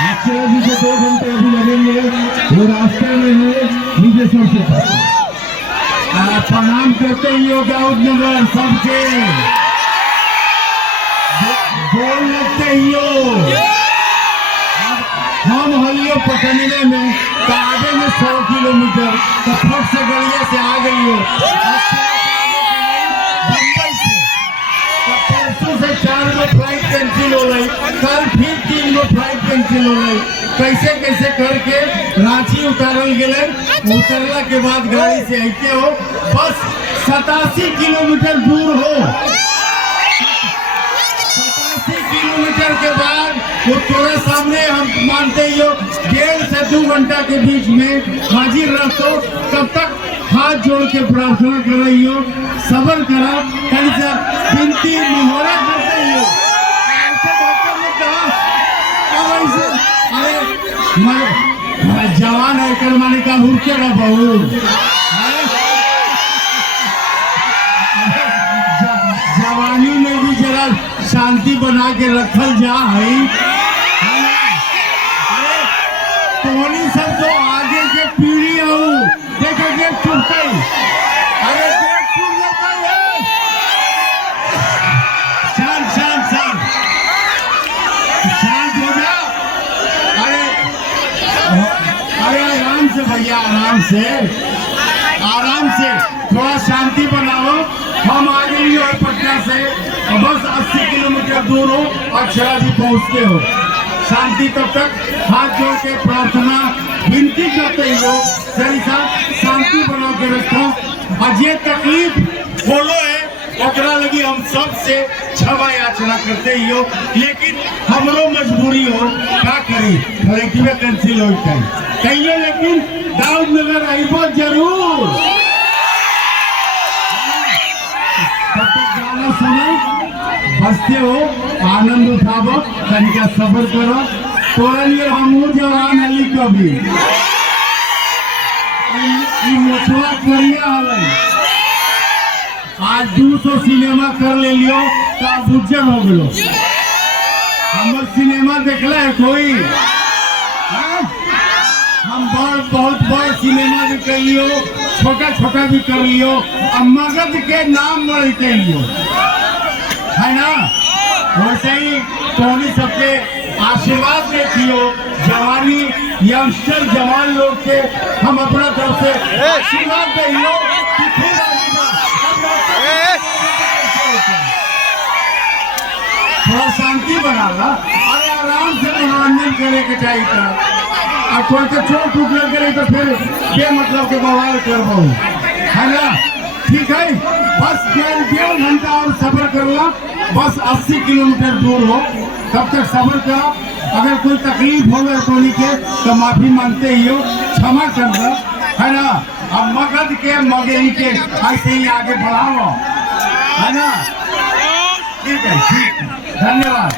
अक्षरा जी को 2 घंटे अभी लगेंगे, वो रास्ते में है नीचे सबसे प्रणाम करते ही हो दाऊद नगर सबके बोल लगते ही हो। हम हलियो पकड़ने में तो आगे में 100 किलोमीटर तो फट से गड़िया से आ गई हो बम्बई से। तो परसों से 4 गो फ्लाइट कैंसिल हो गई, कल फिर 3 गो फ्लाइट कैंसिल हो गई। कैसे कैसे करके रांची उतारल गए। उतरला के बाद गाड़ी से आते हो बस 87 किलोमीटर दूर हो। 87 किलोमीटर के बाद वो तोरे सामने हम मानते ही हो 1.5 से 2 घंटा के बीच में हाजिर रहते हो। तब तक हाथ जोड़ के प्रार्थना कर रही हो, सबर करा कहीं से विनती निहोरा करते ही हो। अरे जवान है कर माने का हुरके का बहू जवानी में भी जरा शांति बना के रखल जा है। अरे तोनी सब तो आगे के पीढ़ी हूँ देखो गेट छूटते अरे गेट छूट जाता है। शांत शांत शांत शांत हो जा। अरे अरे आराम से भैया आराम से थोड़ा शांति बनाओ। हम आ गई हो पटना से बस 80 किलोमीटर दूर हो अक्षरा जी पहुँचते हो। शांति तब तक हाथ जोड़ के प्रार्थना विनती करते ही हो सही साहब शांति बना के रखो। और ये तकलीफ बोलो है ओकरा लगी हम सब से क्षमा याचना करते ही हो, लेकिन हमरो मजबूरी हो क्या करी फ्लाइट कैंसिल हो कहिए, लेकिन दाऊद नगर आइबो जरूर। गाना सुनो हंसते हो आनंद उठाबो तनिका सफर करो। तोरा लिए हम जवान हली कभी मोछवा करिया हल आज 200 सिनेमा कर ले लियो तो उज्जर हो गलो। हमर सिनेमा देखला है कोई? हम बहुत बड़ सिनेमा भी कर लियो छोटा छोटा भी कर लियो और मगध के नाम बढ़ते लियो है ना। वैसे ही तोहनी सबके आशीर्वाद देखियो जवानी यंगस्टर जवान लोग के हम अपना तरफ से आशीर्वाद दियो। थोड़ा शांति बना ला। अरे आराम से मनोरंजन करे के चाहिए था। और कोई तो चोट टूट लग गई तो फिर ये मतलब के बवाल कर पाऊँ है ना। ठीक है बस 1.5 घंटा और सफर करना। बस 80 किलोमीटर दूर हो तब तक सफर करो। अगर कोई तकलीफ हो गए टोली के तो माफी मांगते ही हो, क्षमा कर दो है ना। अब मगध के मगही के ऐसे ही आगे बढ़ाओ है ना। ठीक है धन्यवाद।